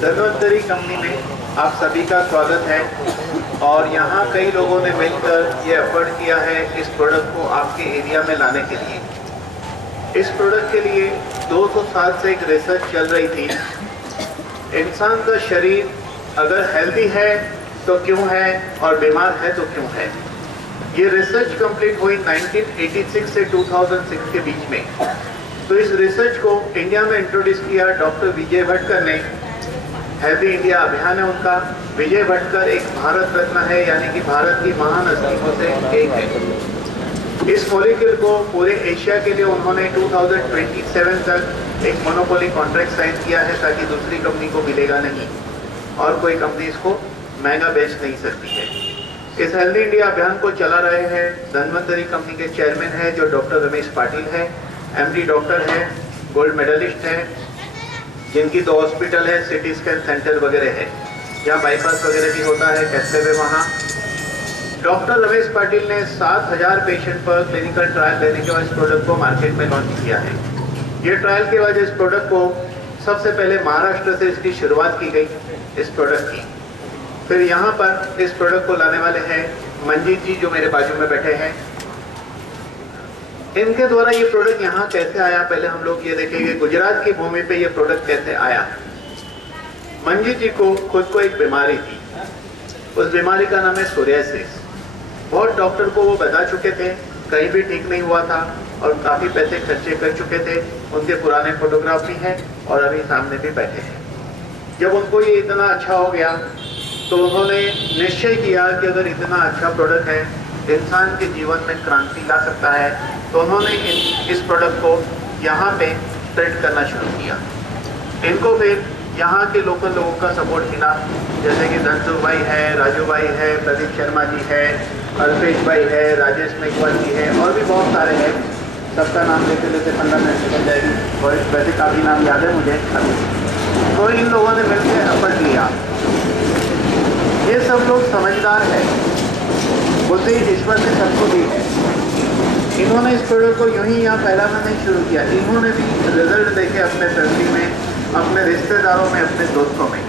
Dhanvantari company में आप सभी का स्वागत है और यहाँ कई लोगों ने मिलकर ये एफर्ट किया है इस प्रोडक्ट को आपके एरिया में लाने के लिए। इस प्रोडक्ट के लिए 200 साल से एक रिसर्च चल रही थी। इंसान का शरीर अगर हेल्दी है तो क्यों है और बीमार है तो क्यों है। ये रिसर्च कंप्लीट हुई 1986 से 2006 के बीच में। तो इस रिसर्च को इंडिया में इंट्रोड्यूस किया डॉक्टर विजय भटकर ने। हेल्दी इंडिया अभियान है उनका। विजय भटकर एक भारत रत्न है, यानी कि भारत की महान हस्तियों से एक है। इस मॉलिक्यूल को पूरे एशिया के लिए उन्होंने 2027 तक एक मोनोपोली कॉन्ट्रैक्ट साइन किया है, ताकि दूसरी कंपनी को मिलेगा नहीं और कोई कंपनी इसको महंगा बेच नहीं सकती है। इस हेल्दी इंडिया अभियान को चला रहे हैं धन्वंतरी कंपनी के चेयरमैन है जो डॉक्टर रमेश पाटिल है। एमडी डॉक्टर है, गोल्ड मेडलिस्ट है, जिनकी 2 हॉस्पिटल है, सिटी स्कैन सेंटर वगैरह है, यहाँ बाईपास वगैरह भी होता है, कैसे हुए वहाँ। डॉक्टर रमेश पाटिल ने 7000 पेशेंट पर क्लिनिकल ट्रायल लेने के बाद इस प्रोडक्ट को मार्केट में लॉन्च किया है। ये ट्रायल के बाद इस प्रोडक्ट को सबसे पहले महाराष्ट्र से इसकी शुरुआत की गई इस प्रोडक्ट की। फिर यहाँ पर इस प्रोडक्ट को लाने वाले हैं मंजीत जी जो मेरे बाजू में बैठे हैं। इनके द्वारा ये प्रोडक्ट यहाँ कैसे आया, पहले हम लोग ये देखेंगे गुजरात की भूमि पे ये प्रोडक्ट कैसे आया। मंजीत जी को खुद को एक बीमारी थी, उस बीमारी का नाम है सोरियासिस। बहुत डॉक्टर को वो बता चुके थे, कहीं भी ठीक नहीं हुआ था और काफी पैसे खर्चे कर चुके थे। उनके पुराने फोटोग्राफ भी हैं और अभी सामने भी बैठे हैं। जब उनको ये इतना अच्छा हो गया तो उन्होंने निश्चय किया कि अगर इतना अच्छा प्रोडक्ट है, इंसान के जीवन में क्रांति ला सकता है, तो उन्होंने इस प्रोडक्ट को यहाँ पे स्प्रेड करना शुरू किया। इनको फिर यहाँ के लोकल लोगों का सपोर्ट मिला, जैसे कि धनसुख भाई है, राजू भाई है, प्रदीप शर्मा जी है, अल्पेश भाई है, राजेश मेघवाल जी है और भी बहुत सारे हैं। सबका नाम लेते लेते 15 मिनट निकल जाएगी, वैसे काफ़ी नाम याद है मुझे। तो इन लोगों ने मिलकर एफर्ट लिया। ये सब लोग समझदार हैं, बुद्धि ईश्वर ने सबको दी है। इन्होंने इस प्रोडक्ट को यूं ही यहाँ फैलाना नहीं शुरू किया। इन्होंने भी रिजल्ट देखे अपने फैमिली में, अपने रिश्तेदारों में, अपने दोस्तों में।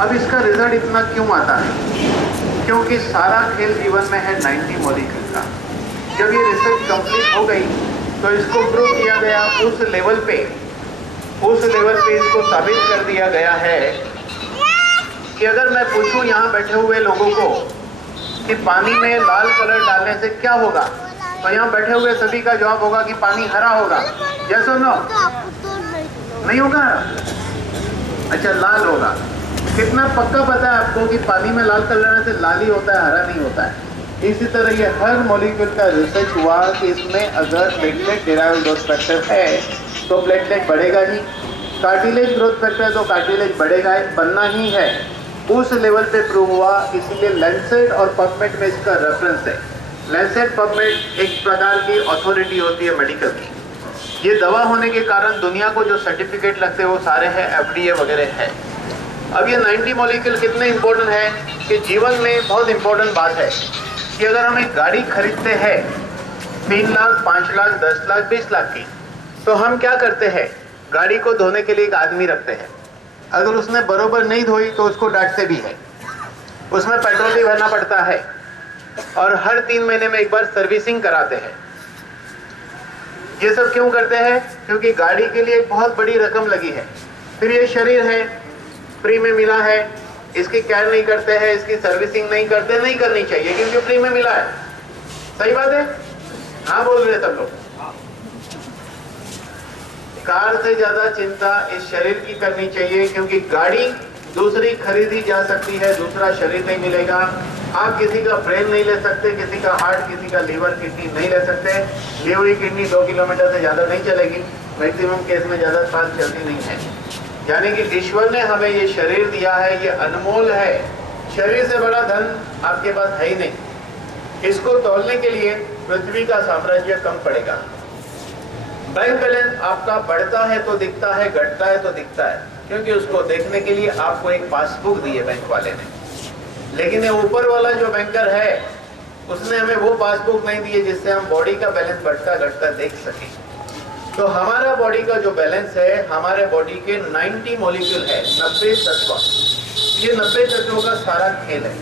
अब इसका रिजल्ट इतना क्यों आता है? क्योंकि सारा खेल जीवन में है 90 मॉलिक्यूल का। जब ये रिसर्च कंप्लीट हो गई तो इसको प्रूव किया गया, उस लेवल पे इसको साबित कर दिया गया है कि अगर मैं पूछूं यहाँ बैठे हुए लोगों को कि पानी में लाल कलर डालने से क्या होगा, तो यहाँ बैठे हुए सभी का जवाब होगा कि पानी हरा होगा। यस और नो? नहीं होगा? अच्छा, लाल होगा। कितना पक्का पता है आपको कि पानी में लाल कलर से लाल ही होता है, हरा नहीं होता है। इसी तरह ये हर मॉलिक्यूल का रिसर्च हुआ कि इसमें अगर प्लेटलेट डिराइव्ड ग्रोथ फैक्टर है तो प्लेटलेट बढ़ेगा ही, कार्टिलेज ग्रोथ फैक्टर है तो कार्टिलेज बढ़ेगा, बनना ही है। उस लेवल पे प्रूव हुआ, इसीलिए लैंसेट और पबमेड में इसका रेफरेंस है। लैंसेट पबमेड एक प्रकार की अथॉरिटी होती है मेडिकल की। ये दवा होने के कारण दुनिया को जो सर्टिफिकेट लगते हैं वो सारे हैं, FDA वगैरह है। अब ये 90 मॉलिक्यूल कितने इंपॉर्टेंट है कि जीवन में बहुत इंपॉर्टेंट बात है कि अगर हम एक गाड़ी खरीदते हैं 3 लाख, 5 लाख, 10 लाख, 20 लाख की, तो हम क्या करते हैं? गाड़ी को धोने के लिए एक आदमी रखते हैं। अगर उसने बरोबर नहीं धोई तो उसको डांटते भी है, उसमें पेट्रोल भी भरना पड़ता है और हर 3 महीने में एक बार सर्विसिंग कराते हैं। ये सब क्यों करते हैं? क्योंकि गाड़ी के लिए एक बहुत बड़ी रकम लगी है। फिर ये शरीर है, फ्री में मिला है, इसकी केयर नहीं करते हैं, इसकी सर्विसिंग नहीं करते, नहीं करनी चाहिए क्योंकि फ्री में मिला है। सही बात है? हाँ बोल रहे सब लोग। कार से ज्यादा चिंता इस शरीर की करनी चाहिए, क्योंकि गाड़ी दूसरी खरीदी जा सकती है, दूसरा शरीर नहीं मिलेगा। आप किसी का ब्रेन नहीं ले सकते, किसी का हार्ट, किसी का लीवर, किडनी नहीं ले सकते। ली हुई किडनी 2 किलोमीटर से ज्यादा नहीं चलेगी, मैक्सिमम केस में ज्यादा साल चलती नहीं है। यानी कि ईश्वर ने हमें ये शरीर दिया है, ये अनमोल है। शरीर से बड़ा धन आपके पास है ही नहीं। इसको तोलने के लिए पृथ्वी का साम्राज्य कम पड़ेगा। बैंक बैलेंस आपका बढ़ता है तो दिखता है, घटता है तो दिखता है, क्योंकि उसको देखने के लिए आपको एक पासबुक दी है बैंक वाले ने। लेकिन ये ऊपर वाला जो बैंकर है उसने हमें वो पासबुक नहीं दी है जिससे हम बॉडी का बैलेंस बढ़ता घटता देख सके। तो हमारा बॉडी का जो बैलेंस है, हमारे बॉडी के 90 मॉलिक्यूल है, 90 तत्व। ये 90 तत्वों का सारा खेल है।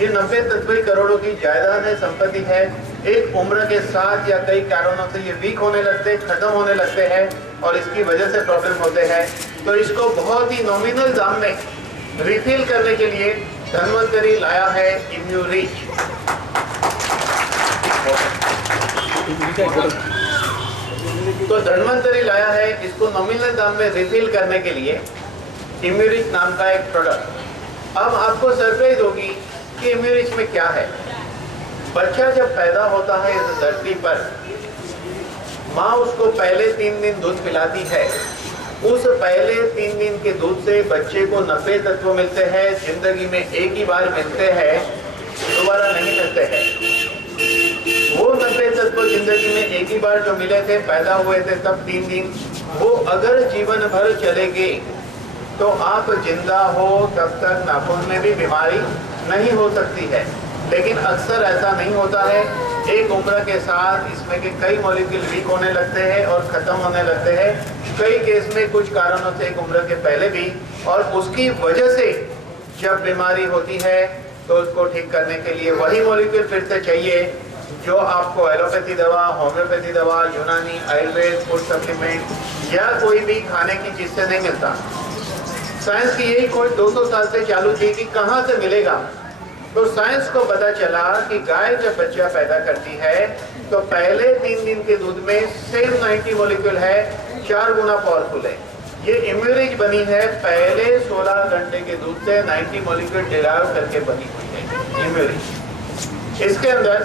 ये 90 तत्व ही करोड़ों की जायदाद है, संपत्ति है। एक उम्र के साथ या कई कारणों से ये वीक होने लगते, खत्म होने लगते हैं और इसकी वजह से प्रॉब्लम होते हैं। तो इसको बहुत ही नॉमिनल दाम में रिफिल करने के लिए धन्वंतरी लाया है इम्यूरिच। तो धन्वंतरी लाया है इसको नॉमिनल दाम में रिफिल करने के लिए इम्यूरिच नाम का एक प्रोडक्ट। अब आपको सरप्राइज होगी कि इम्यूरिच में क्या है। बच्चा जब पैदा होता है इस धरती पर, माँ उसको पहले 3 दिन दूध पिलाती है। उस पहले 3 दिन के दूध से बच्चे को 90 तत्व मिलते हैं। जिंदगी में एक ही बार मिलते हैं, दोबारा नहीं मिलते हैं। वो 90 तत्व जिंदगी में एक ही बार जो मिले थे, पैदा हुए थे तब 3 दिन, वो अगर जीवन भर चले गए तो आप जिंदा हो तब तक नाखून में भी बीमारी नहीं हो सकती है। लेकिन अक्सर ऐसा नहीं होता है। एक उम्र के साथ इसमें के कई मॉलिक्यूल वीक होने लगते हैं और खत्म होने लगते हैं। कई केस में कुछ कारणों से एक उम्र के पहले भी, और उसकी वजह से जब बीमारी होती है तो उसको ठीक करने के लिए वही मॉलिक्यूल फिर से चाहिए जो आपको एलोपैथी दवा, होम्योपैथी दवा, यूनानी, आयुर्वेद, फूड सप्लीमेंट या कोई भी खाने की चीज से नहीं मिलता। साइंस की यही खोज 200 साल से चालू थी कि कहाँ से मिलेगा। तो साइंस को पता चला कि गाय जब बच्चा पैदा करती है तो पहले 3 दिन के दूध में सेम 90 मॉलिक्यूल है, 4 गुना पावरफुल है। ये इम्यूरिच बनी है पहले 16 घंटे के दूध से 90 मॉलिक्यूल डिराइव करके बनी हुई है इम्यूरिच। इसके अंदर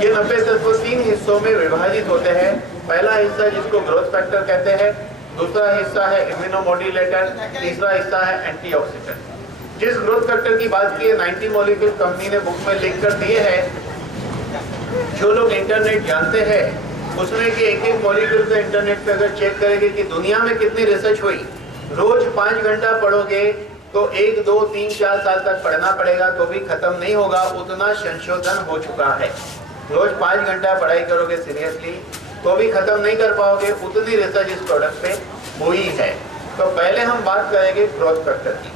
ये 90 तत्व 3 हिस्सों में विभाजित होते हैं। पहला हिस्सा जिसको ग्रोथ फैक्टर कहते हैं, दूसरा हिस्सा है इम्यूनोमोड्यूलेटर, तीसरा हिस्सा है एंटीऑक्सीडेंट। जिस ग्रोथ फैक्टर की बात की है 90 मॉलिक्यूल कंपनी ने बुक में लिख कर दिए हैं। जो लोग इंटरनेट जानते हैं उसमें कि एक मॉलिक्यूल का इंटरनेट पे अगर चेक करेंगे कि दुनिया में कितनी रिसर्च हुई, रोज 5 घंटा पढ़ोगे तो 1, 2, 3, 4 साल तक पढ़ना पड़ेगा तो भी खत्म नहीं होगा, उतना संशोधन हो चुका है। रोज 5 घंटा पढ़ाई करोगे सीरियसली तो भी खत्म नहीं कर पाओगे, उतनी रिसर्च इस प्रोडक्ट पे हुई है। तो पहले हम बात करेंगे ग्रोथ फैक्टर की।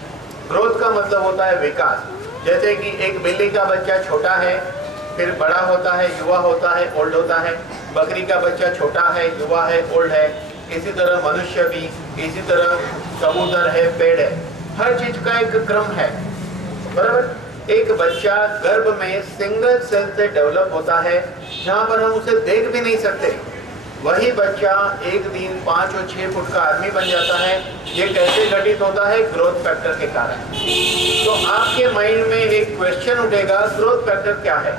ग्रोथ का मतलब होता है विकास। जैसे कि एक बिल्ली का बच्चा छोटा है, फिर बड़ा होता है, युवा होता है, ओल्ड होता है। बकरी का बच्चा छोटा है, युवा है, ओल्ड है। इसी तरह मनुष्य भी, इसी तरह कबूतर है, पेड़ है। हर चीज का एक क्रम है, बराबर। एक बच्चा गर्भ में सिंगल सेल से डेवलप होता है, जहां पर हम उसे देख भी नहीं सकते। वही बच्चा एक दिन 5 और 6 फुट का आदमी बन जाता है। ये कैसे घटित होता है? ग्रोथ फैक्टर के कारण। तो आपके माइंड में एक क्वेश्चन उठेगा, ग्रोथ फैक्टर क्या है?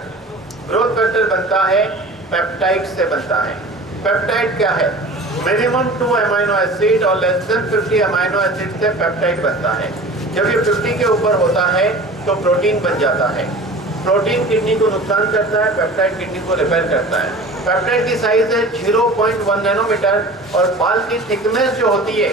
ग्रोथ फैक्टर बनता है पेप्टाइड से बनता है। पेप्टाइड क्या है? मिनिमम 2 अमीनो एसिड और लेस देन 50 अमीनो एसिड से पेप्टाइड बनता है। जब ये 50 के ऊपर होता है तो प्रोटीन बन जाता है। प्रोटीन किडनी को नुकसान करता है, पेप्टाइड किडनी को रिपेयर करता है। पेप्टाइड की साइज है 0.1 नैनोमीटर और बाल की थिकनेस जो होती है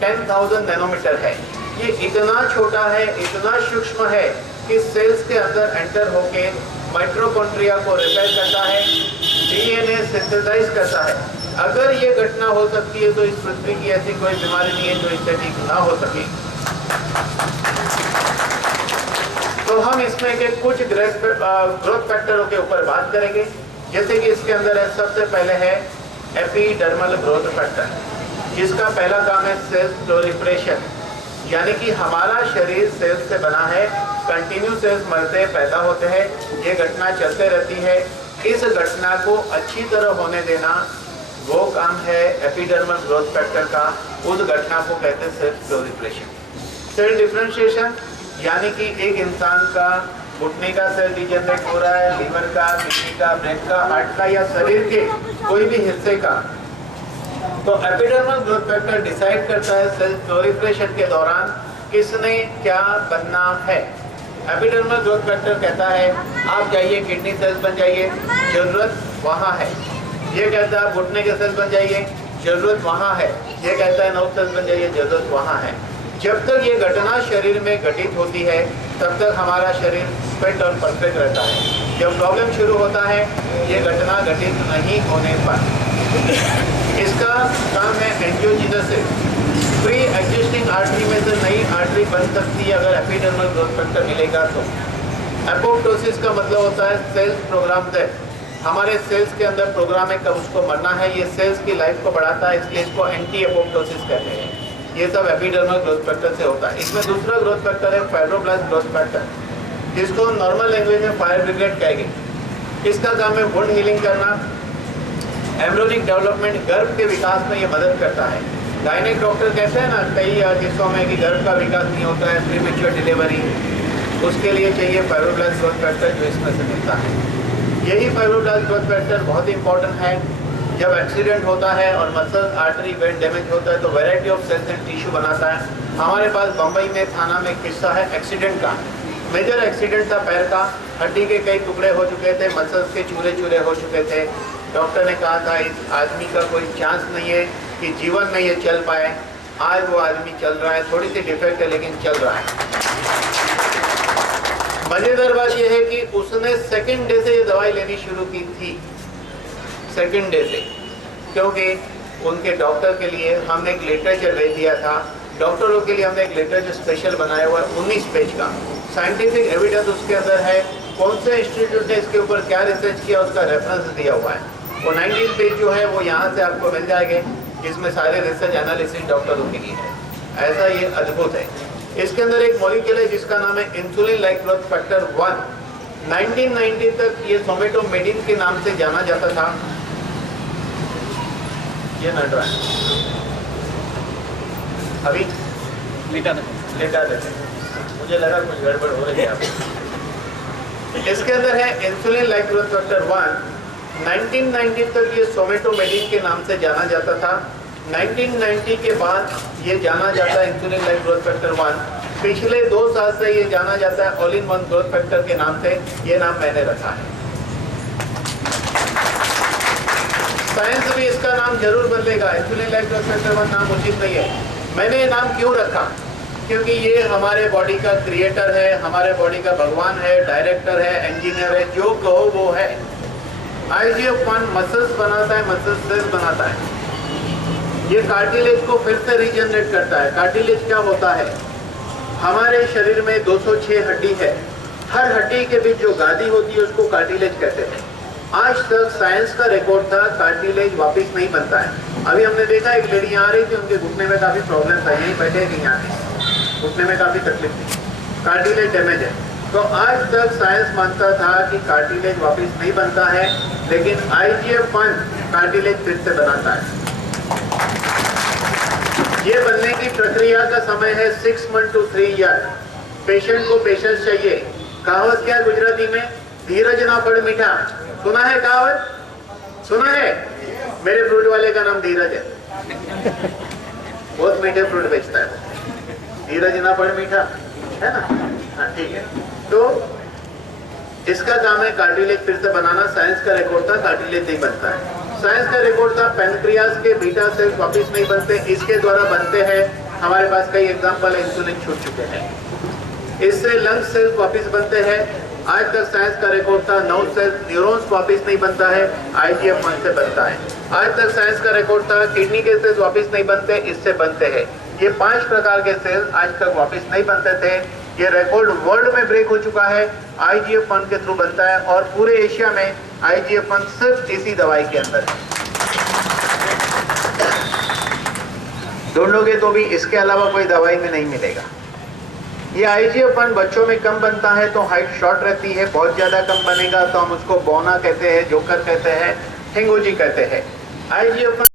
10,000 नैनोमीटर है। ये इतना छोटा है, इतना सूक्ष्म है कि सेल्स के अंदर एंटर होके माइटोकॉन्ड्रिया को रिपेयर करता है, डीएनए सिंथेसाइज करता है। अगर ये घटना हो सकती है तो इस पृथ्वी की ऐसी कोई बीमारी नहीं है जो इससे ठीक ना हो सके। तो हम इसमें के कुछ ग्रोथ फैक्टरों के ऊपर बात करेंगे। जैसे कि इसके अंदर है, सबसे पहले है एपिडर्मल ग्रोथ फैक्टर, जिसका पहला काम है सेल्स प्रोलिफरेशन, यानी कि हमारा शरीर सेल्स से बना है, कंटिन्यू सेल्स मरते पैदा होते हैं, ये घटना चलते रहती है। इस घटना को अच्छी तरह होने देना वो काम है एपिडर्मल ग्रोथ फैक्टर का। उस घटना को कहते हैं सेल्स प्रोलिफरेशन। सेल डिफरेंशिएशन यानी कि एक इंसान का घुटने का सेल डिजेनरेट हो रहा है, लीवर का, किडनी का, ब्रेन का, हार्ट का या शरीर के कोई भी हिस्से का, तो एपिडर्मल ग्रोथ फैक्टर डिसाइड करता है सेल प्रोलिफरेशन के दौरान किसने क्या बनना है। एपिडर्मल ग्रोथ फैक्टर कहता है आप जाइए किडनी सेल्स बन जाइए, जरूरत वहाँ है। ये कहता है आप घुटने के सेल्स बन जाइए, जरूरत वहाँ है। ये कहता है नर्व सेल्स बन जाइए, जरूरत वहाँ है। जब तक ये घटना शरीर में घटित होती है तब तक हमारा शरीर फिट और परफेक्ट रहता है। जब प्रॉब्लम शुरू होता है ये घटना घटित नहीं होने पर इसका काम है एंजियोजेनेसिस। प्री एग्जिस्टिंग आर्टरी में से नई आर्टरी बन सकती है अगर एपिडर्मल ग्रोथ फैक्टर मिलेगा तो। एपोप्टोसिस का मतलब होता है सेल्स प्रोग्राम डेथ। हमारे सेल्स के अंदर प्रोग्राम है कब उसको मरना है, ये सेल्स की लाइफ को बढ़ाता है, इसलिए इसको एंटी एपोप्टोसिस कहते हैं। ये सब एपिडर्मल ग्रोथ फैक्टर से होता है। इसमें दूसरा ग्रोथ फैक्टर है फाइब्रोब्लास्ट ग्रोथ फैक्टर, जिसको नॉर्मल लैंग्वेज में फायर ब्रिगेड कहेंगे। इसका काम है वुंड हीलिंग करना, एम्ब्रियोनिक डेवलपमेंट, गर्भ के विकास में ये मदद करता है। गायनेक डॉक्टर कहते हैं ना कई केसों में कि गर्भ का विकास नहीं होता है, प्रीमेच्योर डिलीवरी, उसके लिए चाहिए फाइब्रोब्लास्ट ग्रोथ फैक्टर जो इसमें से मिलता है। यही फाइब्रोब्लास्ट ग्रोथ फैक्टर बहुत इंपॉर्टेंट है। जब एक्सीडेंट होता है और मसल आर्टरी वेन डैमेज होता है तो variety of cells and tissue बनाता है। हमारे पास बम्बई में थाना में एक किस्सा है एक्सीडेंट का। मेजर एक्सीडेंट था पैर का, हड्डी के कई टुकड़े हो चुके थे, मसल्स के चूरे चूरे हो चुके थे। डॉक्टर ने कहा था इस आदमी का कोई चांस नहीं है कि जीवन में ये चल पाए। आज वो आदमी चल रहा है, थोड़ी सी डिफेक्ट है लेकिन चल रहा है। मजेदार बात यह है कि उसने सेकंड डे से ये दवाई लेनी शुरू की थी, सेकंड डे से, क्योंकि उनके डॉक्टर के लिए हमने एक लिटरेचर भेज दिया था। डॉक्टरों के लिए हमने एक लिटरेचर स्पेशल बनाया हुआ है 19 पेज का। साइंटिफिक एविडेंस उसके अंदर है, कौन से इंस्टीट्यूट ने इसके ऊपर क्या रिसर्च किया उसका रेफरेंस दिया हुआ है। वो 19 पेज जो है वो यहाँ से आपको मिल जाएंगे, जिसमें सारे रिसर्च एनालिसिस डॉक्टरों के लिए है। ऐसा ये अद्भुत है। इसके अंदर एक मॉलिक्यूल है जिसका नाम है इंसुलिन लाइक ग्रोथ फैक्टर 1। 1990 तक ये सोमेटोमेडिन के नाम से जाना जाता था। ये नट रहा है अभी लेटा देते, मुझे लगा कुछ गड़बड़ हो रही है आप। इसके अंदर है इंसुलिन लाइक ग्रोथ फैक्टर 1। 1990 तक ये सोमेटोमेडिन के नाम से जाना जाता था। 1990 के बाद ये जाना जाता है इंसुलिन लाइक ग्रोथ फैक्टर 1। पिछले 2 साल से ये जाना जाता है all in one growth factor के नाम से। ये नाम मैंने रखा है। साइंस भी इसका नाम जरूर बदलेगा। इंसुलिन लाइक ग्रोथ फैक्टर 1 नाम उचित नहीं है। मैंने ये नाम क्यों रखा? क्योंकि ये हमारे बॉडी का क्रिएटर है, हमारे बॉडी का भगवान है, डायरेक्टर है, इंजीनियर है, जो कहो वो है। IGF-1 मसल्स बनाता है, मसल सेल्स बनाता है। ये कार्टिलेज को फिर से रीजनरेट करता है। कार्टिलेज क्या होता है? हमारे शरीर में 206 हड्डी है। हर हड्डी के बीच जो गादी होती है उसको कार्टिलेज कहते हैं। आज तक साइंस का रिकॉर्ड था कार्टिलेज वापस नहीं बनता है। अभी हमने देखा एक लेडी आ रही थी, उनके घुटने में काफी प्रॉब्लम था, यही बैठे कहीं आके घुटने में काफी तकलीफ थी, कार्टिलेज डैमेज है। तो आज तक साइंस मानता था कि कार्टिलेज वापस नहीं बनता है, लेकिन IGF-1 कार्टिलेज फिर से बनाता है। ये बनने की प्रक्रिया का समय है 6 मंथ to 3 ईयर। पेशेंट को पेशेंस चाहिए। कहावत क्या है गुजराती में? धीरज ना पड़ मीठा। सुना है कहावत? सुना है? मेरे फ्रूट वाले का नाम धीरज है, बहुत मीठे फ्रूट बेचता है। धीरज ना पड़ मीठा, है ना? हाँ ठीक है। तो इसका काम है कार्टिलेज फिर से बनाना। साइंस का रिकॉर्ड था कार्टिलेज नहीं बनता है। साइंस का रिकॉर्ड था पेनक्रियास के बीटा सेल्स वापिस नहीं बनते, इसके द्वारा बनते हैं। हमारे पास कई एग्जाम्पल इंसुलिन छूट चुके हैं। इससे लंग सेल्स वापिस बनते हैं। आज तक साइंस का रिकॉर्ड था नर्व सेल्स, न्यूरॉन्स वापिस नहीं बनता है, IGF-1 से बनता है। आज तक साइंस का रिकॉर्ड था किडनी के सेल्स वापिस नहीं बनते, इससे बनते हैं। ये 5 प्रकार के सेल्स आज तक वापिस नहीं बनते थे। ये रिकॉर्ड वर्ल्ड में ब्रेक हो चुका है, IGF-1 के थ्रू बनता है। और पूरे एशिया में IGF-1 सिर्फ इसी दवाई के अंदर है। ढूंढोगे तो भी इसके अलावा कोई दवाई में नहीं मिलेगा। ये IGF-1 बच्चों में कम बनता है तो हाइट शॉर्ट रहती है, बहुत ज्यादा कम बनेगा तो हम उसको बौना कहते हैं, जोकर कहते हैं, हिंगोजी कहते हैं। IGF-1